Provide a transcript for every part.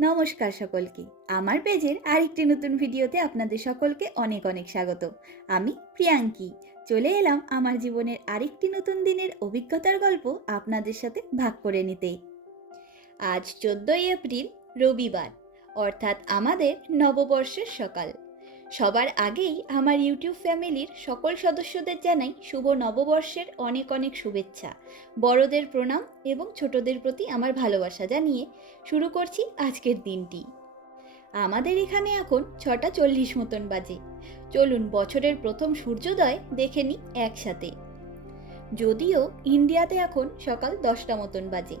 নমস্কার সকলকে। আমার পেজের আরেকটি নতুন ভিডিওতে আপনাদের সকলকে অনেক অনেক স্বাগত। আমি প্রিয়াঙ্কি। চলে এলাম আমার জীবনের আরেকটি নতুন দিনের অভিজ্ঞতার গল্প আপনাদের সাথে ভাগ করে নিতে। আজ চোদ্দই এপ্রিল রবিবার, অর্থাৎ আমাদের নববর্ষের সকাল। সবার আগেই আমার ইউটিউব ফ্যামিলির সকল সদস্যদের জানাই শুভ নববর্ষের অনেক অনেক শুভেচ্ছা। বড়দের প্রণাম এবং ছোটদের প্রতি আমার ভালোবাসা জানিয়ে শুরু করছি আজকের দিনটি। আমাদের এখানে এখন ছটা চল্লিশ মতন বাজে। চলুন বছরের প্রথম সূর্যোদয় দেখে নিই একসাথে। যদিও ইন্ডিয়াতে এখন সকাল দশটা মতন বাজে।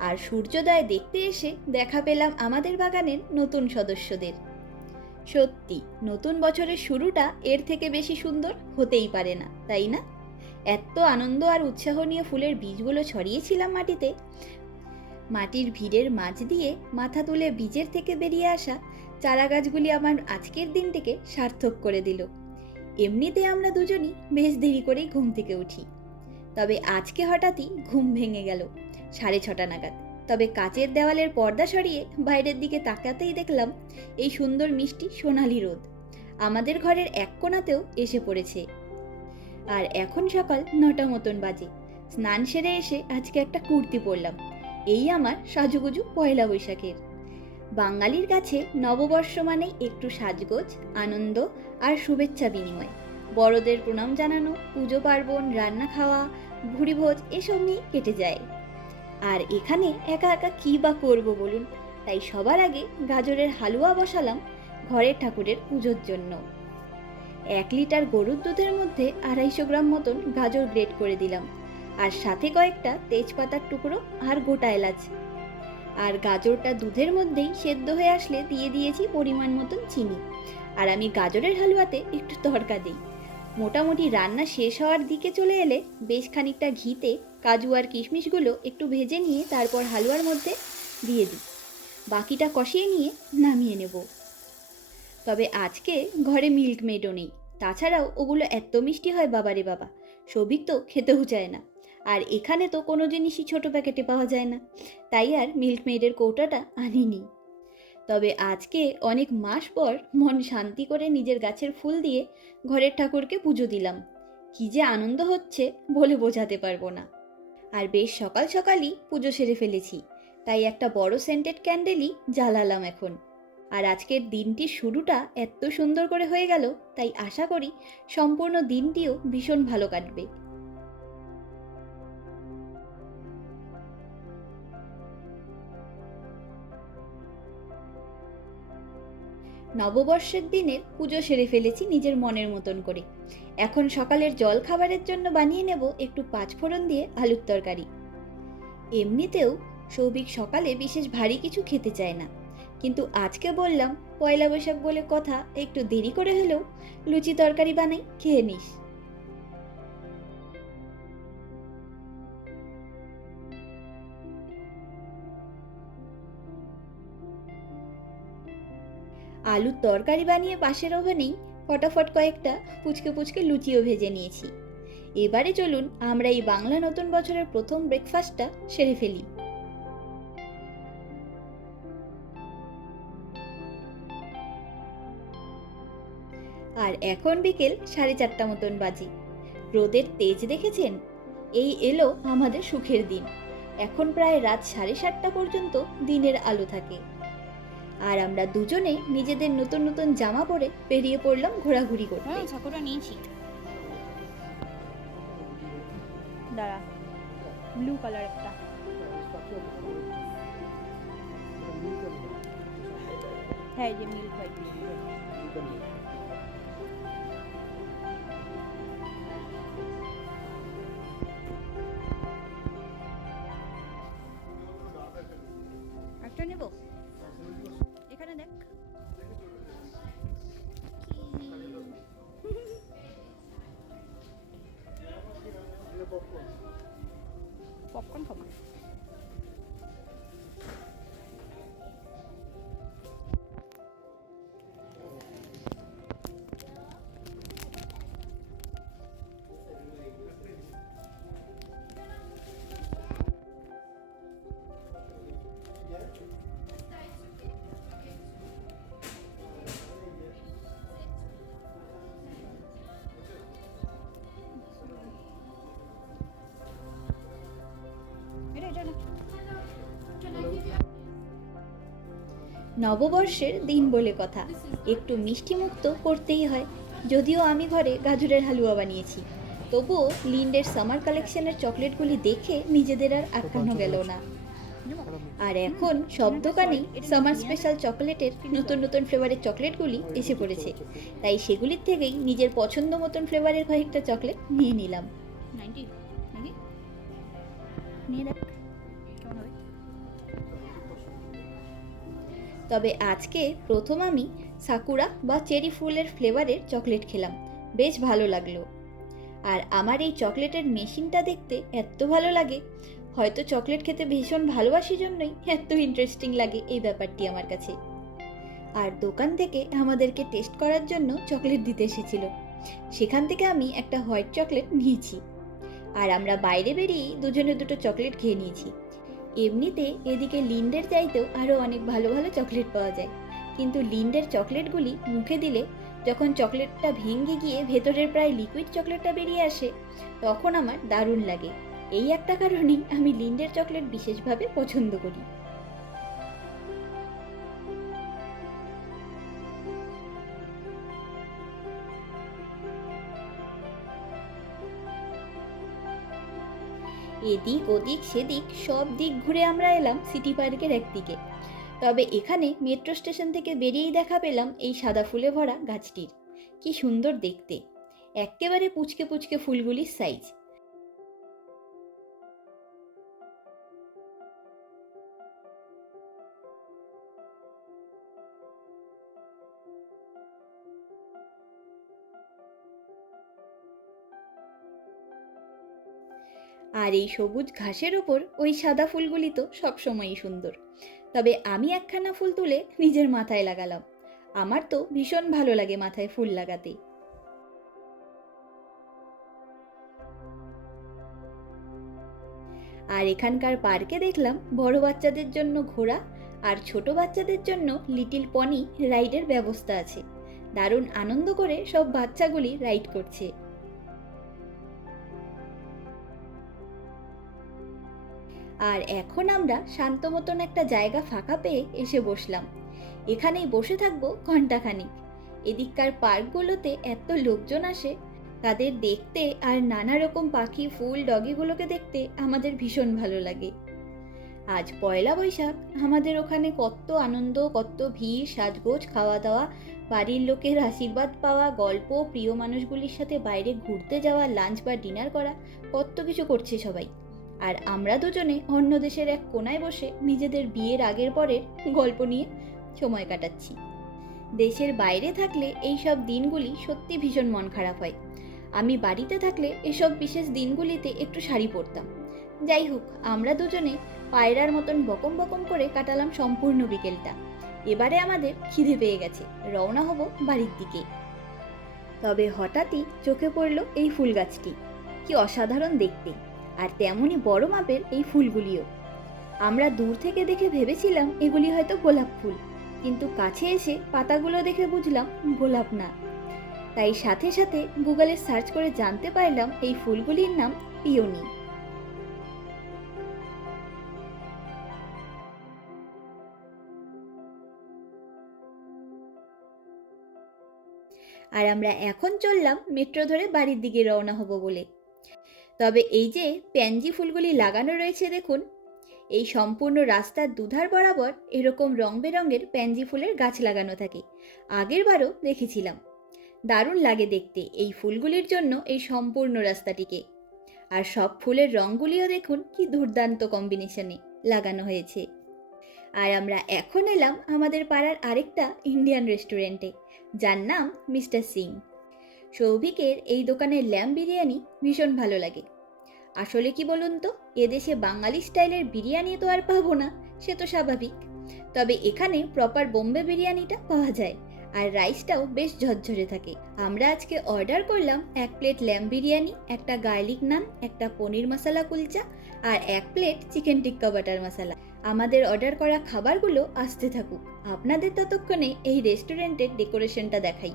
আর সূর্যোদয় দেখতে এসে দেখা পেলাম আমাদের বাগানের নতুন সদস্যদের। সত্যি, নতুন বছরের শুরুটা এর থেকে বেশি সুন্দর হতেই পারে না, তাই না? এত আনন্দ আর উৎসাহ নিয়ে ফুলের বীজগুলো ছড়িয়েছিলাম মাটিতে। মাটির ভিড়ের মাঝ দিয়ে মাথা তুলে বীজের থেকে বেরিয়ে আসা চারা গাছগুলি আমার আজকের দিনটিকে সার্থক করে দিল। এমনিতে আমরা দুজনই বেশ দেরি করেই ঘুম থেকে উঠি। তবে আজকে হঠাৎই ঘুম ভেঙে গেল, সাড়ে ছটা নাগাদ। তবে কাচের দেওয়ালের পর্দা সরিয়ে বাইরের দিকে তাকাতেই দেখলাম এই সুন্দর মিষ্টি সোনালি রোদ। আমাদের ঘরের এক কোণাতেও এসে পড়েছে। আর এখন সকাল নটা মতন বাজে। স্নান সেরে এসে আজকে একটা কুর্তি পরলাম। এই আমার সাজুগুজু পয়লা বৈশাখের। বাঙালির কাছে নববর্ষ মানেই একটু সাজগোজ, আনন্দ আর শুভেচ্ছা বিনিময়। বড়দের প্রণাম জানানো, পুজো পার্বণ, রান্না খাওয়া, ভুড়িভোজ এসব নিয়ে কেটে যায়। আর এখানে একা একা কী বা করব বলুন? তাই সবার আগে গাজরের হালুয়া বসালাম ঘরের ঠাকুরের পুজোর জন্য। এক লিটার গরুর দুধের মধ্যে আড়াইশো গ্রাম মতন গাজর গ্রেট করে দিলাম আর সাথে কয়েকটা তেজপাতার টুকরো আর গোটা এলাচ। আর গাজরটা দুধের মধ্যেই সেদ্ধ হয়ে আসলে দিয়ে দিয়েছি পরিমাণ মতন চিনি। আর আমি গাজরের হালুয়াতে একটু তড়কা দিই। মোটামুটি রান্না শেষ হওয়ার দিকে চলে এলে বেশ খানিকটা ঘিতে কাজু আর কিশমিশগুলো একটু ভেজে নিয়ে তারপর হালুয়ার মধ্যে দিয়ে দিই। বাকিটা কষিয়ে নিয়ে নামিয়ে নেব। তবে আজকে ঘরে মিল্ক মেডও নেই। তাছাড়াও ওগুলো এত মিষ্টি হয় বাবারে বাবা সবিক তো খেতেও চায় না। আর এখানে তো কোনো জিনিসই ছোট প্যাকেটে পাওয়া যায় না। তাই আর মিল্ক মেডের কৌটাটা আনিনি। তবে আজকে অনেক মাস পর মন শান্তি করে নিজের গাছের ফুল দিয়ে ঘরের ঠাকুরকে পুজো দিলাম। কি যে আনন্দ হচ্ছে বলে বোঝাতে পারব না। আর বেশ সকাল সকালই পুজো সেরে ফেলেছি, তাই একটা বড় সেন্টেড ক্যান্ডেলই জ্বালালাম এখন। আর আজকের দিনটির শুরুটা এত সুন্দর করে হয়ে গেল, তাই আশা করি সম্পূর্ণ দিনটিও ভীষণ ভালো কাটবে। নববর্ষের দিনের পুজো সেরে ফেলেছি নিজের মনের মতন করে। এখন সকালের জল খাবারের জন্য বানিয়ে নেব একটু পাঁচফোড়ন দিয়ে আলুর তরকারি। এমনিতেও সৌভিক সকালে বিশেষ ভারী কিছু খেতে চায় না। কিন্তু আজকে বললাম, পয়লা বৈশাখ বলে কথা, একটু দেরি করে হলেও লুচি তরকারি বানাই, খেয়ে নিস। আলুর তরকারি বানিয়ে পাশের ওভেনেই ফটাফট কয়েকটা পুচকে পুচকে লুচিও ভেজে নিয়েছি। এবারে চলুন আমরা এই বাংলা নতুন বছরের প্রথম ব্রেকফাস্টটা সেরে ফেলি। আর এখন বিকেল সাড়ে চারটা মতন বাজে। রোদের তেজ দেখেছেন? এই এলো আমাদের সুখের দিন। এখন প্রায় রাত সাড়ে সাতটা পর্যন্ত দিনের আলো থাকে। আর আমরা দুজনে নিজেদের নতুন নতুন জামা পরে বেরিয়ে পড়লাম ঘোরাঘুরি করতে। হ্যাঁ সাকুরা নিয়েছি। দাঁড়া ব্লু কালার একটা। হ্যাঁ যে মিল্ক হোয়াইট নববর্ষের দিন বলে কথা। একটু মিষ্টি মুক্ত করতেই হয়। যদিও আমি ঘরে গাজরের হালুয়া বানিয়েছি। তবুও লিন্ডের সামার কালেকশনের চকলেটগুলি দেখে নিজেদের আর আটকানো গেল না। আর এখন সব দোকানেই সামার স্পেশাল চকলেটের নতুন নতুন ফ্লেভারের চকলেটগুলি এসে পড়েছে। তাই সেগুলির থেকেই নিজের পছন্দ মতন ফ্লেভারের কয়েকটা চকলেট নিয়ে নিলাম। নিয়ে দেখ। তবে আজকে প্রথম আমি সাকুরা বা চেরি ফুলের ফ্লেভারের চকলেট খেলাম। বেশ ভালো লাগল। আর আমার এই চকলেটের মেশিনটা দেখতে এত ভালো লাগে। হয়তো চকলেট খেতে ভীষণ ভালোবাসি জন্যই এত ইন্টারেস্টিং লাগে এই ব্যাপারটি আমার কাছে। আর দোকান থেকে আমাদেরকে টেস্ট করার জন্য চকলেট দিতে এসেছিল। সেখান থেকে আমি একটা হোয়াইট চকলেট নিয়েছি। আর আমরা বাইরে বেরিয়েই দুজনে দুটো চকলেট খেয়ে নিয়েছি। এমনিতে এদিকে লিন্ডের চাইতেও আরও অনেক ভালো ভালো চকলেট পাওয়া যায়। কিন্তু লিন্ডের চকলেটগুলি মুখে দিলে যখন চকলেটটা ভেঙে গিয়ে ভেতরের প্রায় লিকুইড চকলেটটা বেরিয়ে আসে, তখন আমার দারুণ লাগে। এই একটা কারণেই আমি লিন্ডের চকলেট বিশেষভাবে পছন্দ করি। এদিক ওদিক সেদিক সব দিক ঘুরে আমরা এলাম সিটি পার্কের একদিকে। তবে এখানে মেট্রো স্টেশন থেকে বেরিয়েই দেখা পেলাম এই সাদা ফুলে ভরা গাছটির। কি সুন্দর দেখতে। একেবারে পুচকে পুচকে ফুলগুলির সাইজ আর এই সবুজ ঘাসের ওপর ওই সাদা ফুলগুলি তো সবসময়ই সুন্দর। তবে আমি একখানা ফুল তুলে নিজের মাথায় লাগালাম। আমার তো ভীষণ ভালো লাগে মাথায় ফুল লাগাতে। আর এখানকার পার্কে দেখলাম বড় বাচ্চাদের জন্য ঘোড়া আর ছোট বাচ্চাদের জন্য লিটিল পনি রাইডের ব্যবস্থা আছে। দারুণ আনন্দ করে সব বাচ্চাগুলি রাইড করছে। আর এখন আমরা শান্ত মতন একটা জায়গা ফাঁকা পেয়ে এসে বসলাম। এখানেই বসে থাকব ঘন্টাখানিক এদিককার পার্কগুলোতে এত লোকজন আসে, তাদের দেখতে আর নানা রকম পাখি, ফুল, ডগিগুলোকে দেখতে আমাদের ভীষণ ভালো লাগে। আজ পয়লা বৈশাখ, আমাদের ওখানে কত আনন্দ কত ভিড়, সাজগোজ খাওয়া দাওয়া বাড়ির লোকের আশীর্বাদ পাওয়া, গল্প, প্রিয় মানুষগুলির সাথে বাইরে ঘুরতে যাওয়া, লাঞ্চ বা ডিনার করা কত কিছু করছে সবাই। আর আমরা দুজনে অন্য দেশের এক কোনায় বসে নিজেদের বিয়ের আগের পরের গল্প নিয়ে সময় কাটাচ্ছি। দেশের বাইরে থাকলে এই সব দিনগুলি সত্যি ভীষণ মন খারাপ হয়। আমি বাড়িতে থাকলে এসব বিশেষ দিনগুলিতে একটু শাড়ি পরতাম। যাই হোক, আমরা দুজনে পায়রার মতন বকম বকম করে কাটালাম সম্পূর্ণ বিকেলটা। এবারে আমাদের খিদে পেয়ে গেছে, রওনা হব বাড়ির দিকে। তবে হঠাৎই চোখে পড়ল এই ফুল গাছটি কি অসাধারণ দেখতে। আর তেমনই বড় মাপের এই ফুলগুলিও। আমরা দূর থেকে দেখে ভেবেছিলাম এগুলি হয়তো গোলাপ ফুল, কিন্তু কাছে এসে পাতাগুলো দেখে বুঝলাম গোলাপ না। তাই সাথে সাথে গুগলে সার্চ করে জানতে পারলাম এই ফুলগুলির নাম পিওনি। আর আমরা এখন চললাম মেট্রো ধরে বাড়ির দিকে রওনা হব বলে। তবে এই যে প্যানজি ফুলগুলি লাগানো রয়েছে দেখুন, এই সম্পূর্ণ রাস্তার দুধার বরাবর এরকম রং বেরঙের প্যানজি ফুলের গাছ লাগানো থাকে। আগের বারও দেখেছিলাম। দারুণ লাগে দেখতে এই ফুলগুলির জন্য এই সম্পূর্ণ রাস্তাটিকে। আর সব ফুলের রঙগুলিও দেখুন কি দুর্দান্ত কম্বিনেশনে লাগানো হয়েছে। আর আমরা এখন এলাম আমাদের পাড়ার আরেকটা ইন্ডিয়ান রেস্টুরেন্টে, যার নাম মিস্টার সিং। সৌভিকের এই দোকানের ল্যাম্প বিরিয়ানি ভীষণ ভালো লাগে। আসলে কি বলুন তো, এদেশে বাঙালি স্টাইলের বিরিয়ানি তো আর পাবো না, সে তো স্বাভাবিক। তবে এখানে প্রপার বোম্বে বিরিয়ানিটা পাওয়া যায়, আর রাইসটাও বেশ ঝরঝরে থাকে। আমরা আজকে অর্ডার করলাম এক প্লেট ল্যাম বিরিয়ানি, একটা গার্লিক নান একটা পনির মশলা কুলচা আর এক plate chicken tikka butter masala আমাদের অর্ডার করা খাবারগুলো আসতে থাকুক। আপনাদের ততক্ষণে এই রেস্টুরেন্টের ডেকোরেশনটা দেখাই।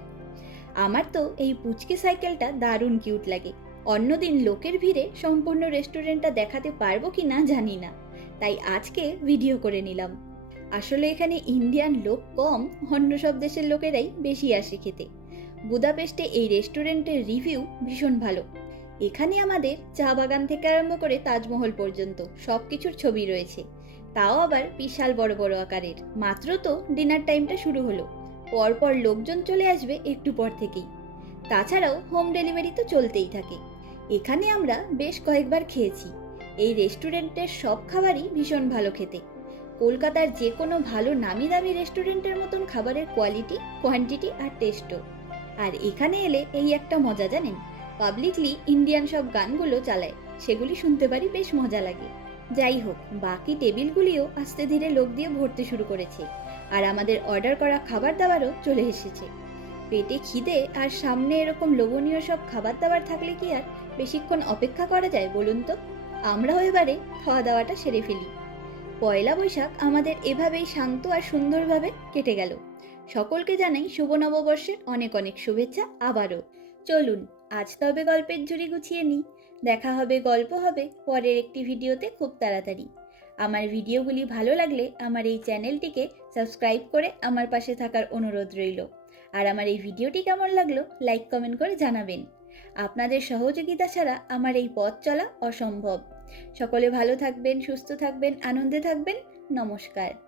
আমার তো এই পুচকে সাইকেলটা দারুণ কিউট লাগে। অন্যদিন লোকের ভিড়ে সম্পূর্ণ রেস্টুরেন্টটা দেখাতে পারব কি না জানি না। তাই আজকে ভিডিও করে নিলাম। আসলে এখানে ইন্ডিয়ান লোক কম, অন্য সব দেশের লোকেরাই বেশি আসে খেতে। বুদাপেস্টে এই রেস্টুরেন্টের রিভিউ ভীষণ ভালো। এখানে আমাদের চা বাগান থেকে আরম্ভ করে তাজমহল পর্যন্ত সব কিছুর ছবি রয়েছে। তাও আবার বিশাল বড় বড় আকারের। মাত্র তো ডিনার টাইমটা শুরু হলো। পরপর লোকজন চলে আসবে একটু পর থেকেই। তাছাড়াও হোম ডেলিভারি তো চলতেই থাকে। এখানে আমরা বেশ কয়েকবার খেয়েছি। এই রেস্টুরেন্টের সব খাবারই ভীষণ ভালো খেতে। কলকাতার যে কোনো ভালো নামি দামি রেস্টুরেন্টের মতন খাবারের কোয়ালিটি কোয়ান্টিটি আর টেস্টও আর এখানে এলে এই একটা মজা জানেন? পাবলিকলি ইন্ডিয়ান সব গানগুলো চালায়। সেগুলি শুনতে পারি বেশ মজা লাগে। যাই হোক, বাকি টেবিলগুলিও আস্তে ধীরে লোক দিয়ে ভরতে শুরু করেছে। আর আমাদের অর্ডার করা খাবার দাবারও চলে এসেছে। পেটে খিদে আর সামনে এরকম লোভনীয় সব খাবার দাবার থাকলে কি আর বেশিক্ষণ অপেক্ষা করা যায় বলুন তো? আমরাও এবারে খাওয়া দাওয়াটা সেরে ফেলি। পয়লা বৈশাখ আমাদের এভাবেই শান্ত আর সুন্দরভাবে কেটে গেল। সকলকে জানাই শুভ নববর্ষের অনেক অনেক শুভেচ্ছা আবারও। চলুন, আজ তবে গল্পের ঝুড়ি গুছিয়ে নিই। দেখা হবে, গল্প হবে, পরের একটি ভিডিওতে খুব তাড়াতাড়ি। আমার ভিডিওগুলি ভালো লাগলে আমার এই চ্যানেলটিকে সাবস্ক্রাইব করে আমার পাশে থাকার অনুরোধ রইল। আর আমার এই ভিডিওটি কেমন লাগল, লাইক, কমেন্ট করে জানাবেন। আপনাদের সহযোগিতা ছাড়া আমার এই পথ চলা অসম্ভব। সকলে ভালো থাকবেন, সুস্থ থাকবেন, আনন্দে থাকবেন। নমস্কার।